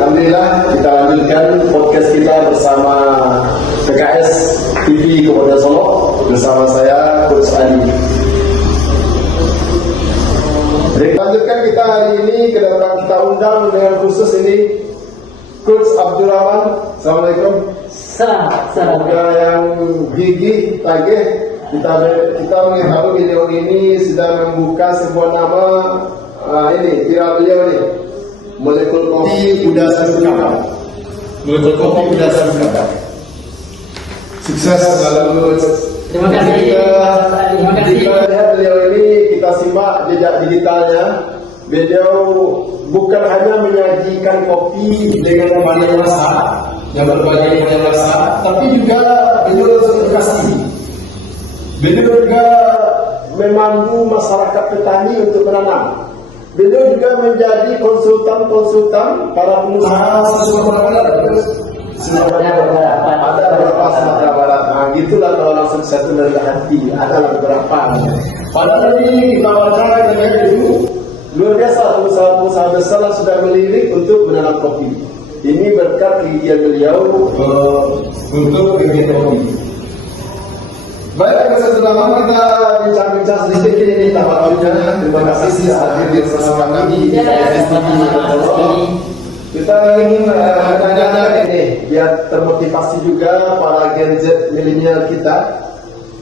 alhamdulillah kita lanjutkan podcast kita bersama PKS TV Kabupaten Solo bersama saya Coach Ali. Lanjutkan kita hari ini kedatangan kita undang dengan khusus ini Coach Abdul Rahman. Assalamualaikum. Semoga yang gigih, tagih. Kita mengetahui beliau ini sedang membuka sebuah nama ini viral beliau ini, Molekul Kopi Kuda Sarukapan. Molekul Kopi Kuda Sarukapan. Sukses selalu. Terima kasih. Kita lihat beliau ini, kita simak jejak digitalnya. Beliau bukan hanya menyajikan kopi dengan banyak rasa, yang berbagai macam rasa, tapi juga beliau edukasi. Beliau juga memandu masyarakat petani untuk menanam. Beliau juga menjadi konsultan para pengusaha Sumatera Barat. Ada beberapa Sumatera Barat. Nah, gitulah kalau langsung satu dari hati. Ada beberapa. Padahal ini kita wawancara dengan itu luar biasa, pengusaha-pengusaha besar sudah melirik untuk menanam kopi. Ini berkat kegigihan beliau untuk kegiatan kopi. Baik, setelah lama kita bincang-bincang sedikit ini tamat waktunya. Terima kasih sudah hadir bersama kami di STV. Kita ingin bertanya ini biar termotivasi juga para Gen Z milenial kita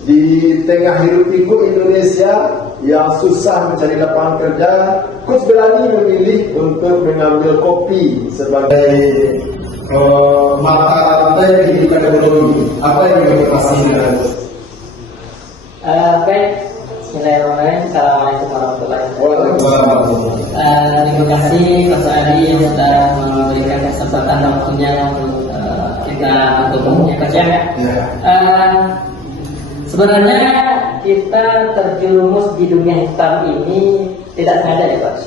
di tengah hiruk pikuk Indonesia yang susah mencari lapangan kerja. Coach berani memilih untuk mengambil kopi sebagai mata rantai kehidupan ekonomi. Apa yang motivasi dengan Baik, bismillahirrahmanirrahim. Assalamualaikum warahmatullahi wabarakatuh. Terima kasih Mas Adi yang sudah memberikan kesempatan dan waktunya untuk kita bertemu ya Coach ya. Sebenarnya kita terjerumus di dunia hitam ini tidak sengaja ya Coach.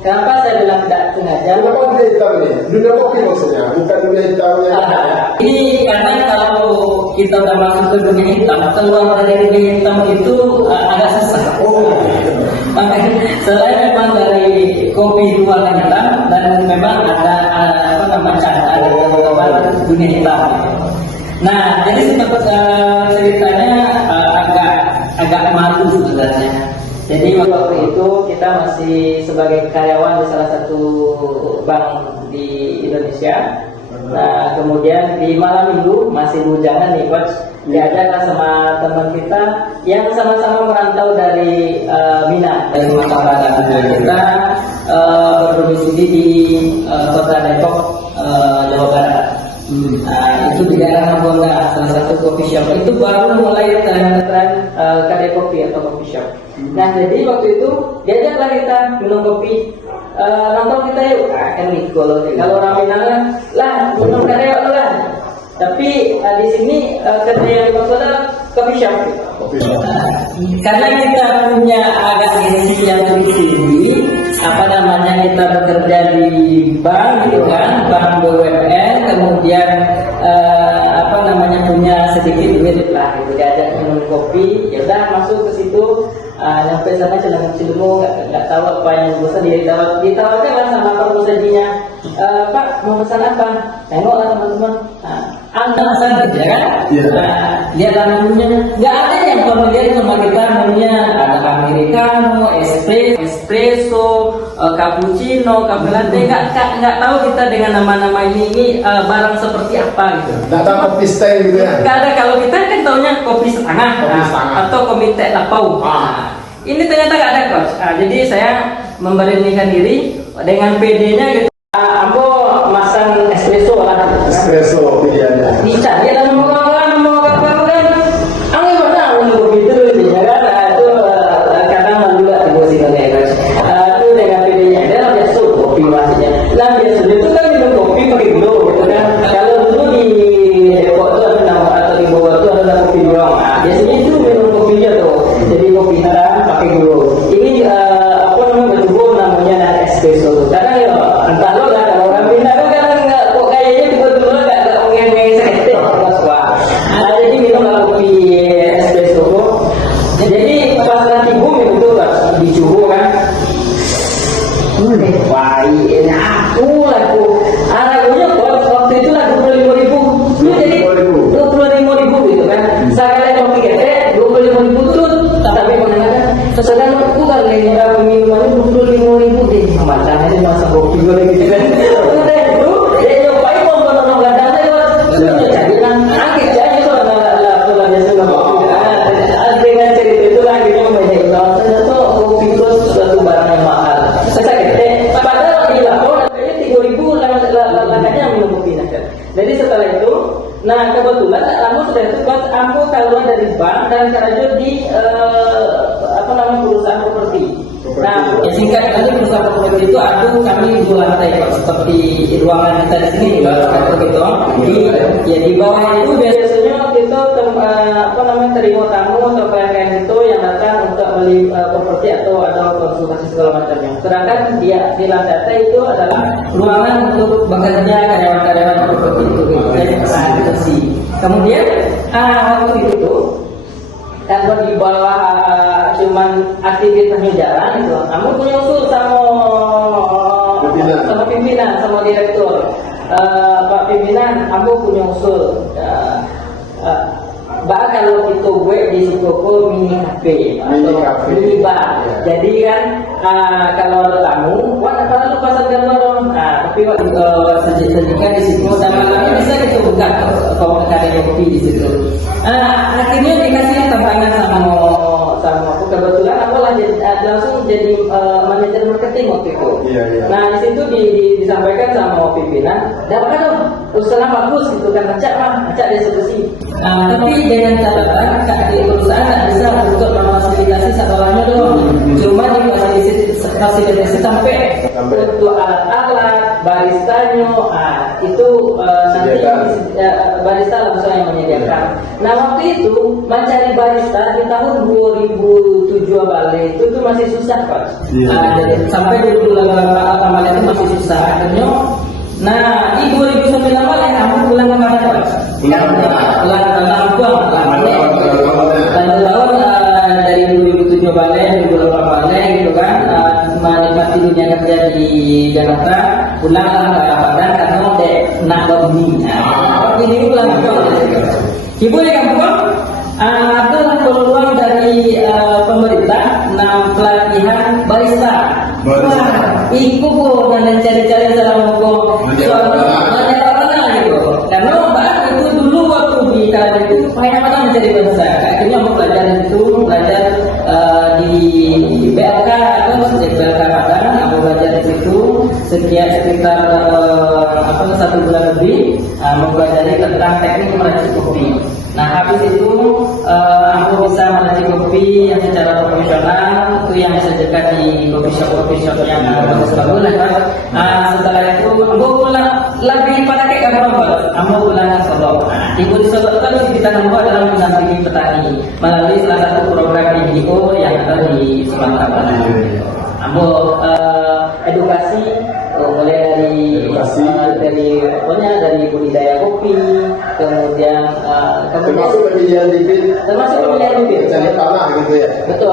Kenapa saya bilang tidak sengaja? Kenapa dunia hitam ini? Dunia kopi maksudnya, bukan dunia hitamnya. Ini karena kalau kita udah masuk ke dunia hitam, keluar dari dunia hitam itu agak susah. Makanya selain memang dari kopi itu warna hitam dan memang ada dunia hitam. Nah, jadi ceritanya agak malu sebenarnya. Jadi waktu itu kita masih sebagai karyawan di salah satu bank di Indonesia. Nah, kemudian di malam minggu masih hujanan nih Coach, diajaklah sama teman kita yang sama-sama merantau dari Mina, dari Sumatera Barat. Kita berdomisili di Kota Depok, Jawa Barat. Nah, itu di daerah Nambongga, salah satu coffee shop. Itu baru mulai tren kedai kopi atau coffee shop. Nah, jadi waktu itu diajaklah kita minum kopi. Nonton kita yuk, kan kalau rame lah minum kedai lah. Tapi di sini kedai yang dimaksud adalah coffee shop. Karena kita punya agak gengsi yang tinggi, kita bekerja di bank gitu kan, bank BUMN, kemudian punya sedikit duit lah gitu, diajak minum kopi, ya udah masuk ke situ. Sampai sana celemu nggak tahu apa yang bosan, ditawarkan lah sama permusajinya, Pak mau pesan apa? Tengoklah teman-teman, Anda pesan ya kan? Lihat menunya, nggak ada yang familiar sama kita, menunya ada americano, espresso, cappuccino, cafe latte, nggak tahu kita dengan nama-nama ini barang seperti apa gitu. Nggak tahu kopi style gitu ya? Nggak ada, kalau kita kan taunya kopi setengah, atau kopi teh lapau. Ini ternyata nggak ada Coach. Jadi saya memberanikan diri dengan PD-nya gitu. Ambo masan espresso lah. Espresso pilihannya. Bisa ya dalam mau apa kan? Angin mana untuk gitu ya kan? Itu kadang malu lah tuh sih kan ya Coach. Itu dengan PD-nya dia biasa kopi maksudnya. Lah biasa itu kan minum kopi pakai gula gitu kan. Kalau dulu di Depok itu ada nama atau di Bogor itu ada kopi doang. Biasanya itu minum kopinya tuh. Jadi kopi hitam pakai gula. Ini betul namanya espresso tuh. Karena ya entah lo lah kalau orang pindah kan nggak kok kayaknya betul nggak ngomong sekali jadi minum kopi espresso tuh. Jadi pas nanti minum tuh dicubuh kan. Wah ini aku langkahnya minum kopi. Jadi setelah itu, nah kebetulan kamu sudah itu pas aku keluar dari bank dan kerja di perusahaan properti. Nah, ya singkat nanti perusahaan properti itu kami dua lantai Pak, seperti ruangan kita di sini juga seperti itu. Di bawah itu biasanya kita terima tamu atau klien itu yang datang untuk beli properti atau ada konsultasi segala macamnya. Sedangkan di lantai atas itu adalah ruangan untuk bekerja karyawan-karyawan properti itu. Jadi bersih. Kemudian waktu itu kalau di bawah cuman aktivitasnya jalan itu, kamu punya usul sama pimpinan, sama direktur. Pak pimpinan, aku punya usul. Kalau itu gue di Sukoko mini cafe atau mini bar. Jadi kan kalau ada tamu, wah kalau lu pasang gambar dong. Tapi sejenak di situ sama kami bisa kita buka kalau ada kopi di situ. Akhirnya dikasih tantangan sama aku, kebetulan aku langsung jadi manajer marketing waktu itu. Nah di situ disampaikan sama pimpinan, dapat dong usaha bagus gitu kan, acak diskusi. Tapi dengan catatan di perusahaan tidak bisa untuk memfasilitasi sekolahnya dong. Cuma difasilitasi sampai untuk alat-alat, baristanya, itu nanti barista langsung yang menyediakan. Nah waktu itu mencari barista di tahun 2007 balik itu tuh masih susah Pak. Sampai 2008 itu masih susah. Akhirnya, nah di 2009 balik aku pulang ke mana Pak? Pulang ke Lampung. Tahun dari 2007 balik, 2008 balik gitu kan, menikmati dunia kerja di Jakarta, pulang ke Padang karena nak begini. Ini pulang ke Ibu di kampung adalah peluang dari pemerintah pelatihan barista. Iku dan cari-cari cara mau gitu. Karena mbak itu dulu waktu di Kanada itu banyak orang mencari barista. Akhirnya mau belajar di BLK atau BLK Padang. Aku belajar di situ sekitar 1 bulan lebih, mempelajari tentang teknik meracik kopi. Nah habis itu aku bisa meracik kopi yang secara profesional, itu yang saya dekat di coffee shop yang bagus-bagus lah. Setelah itu aku pulang lebih pada kayak gampang, aku pulang ke Solo. Di Solo itu kita nampak dalam mendampingi petani melalui salah satu program NGO yang ada di Sumatera Barat. Aku edukasi mulai dari budidaya kopi, kemudian termasuk pemilihan bibit, cari tanah gitu ya. Betul.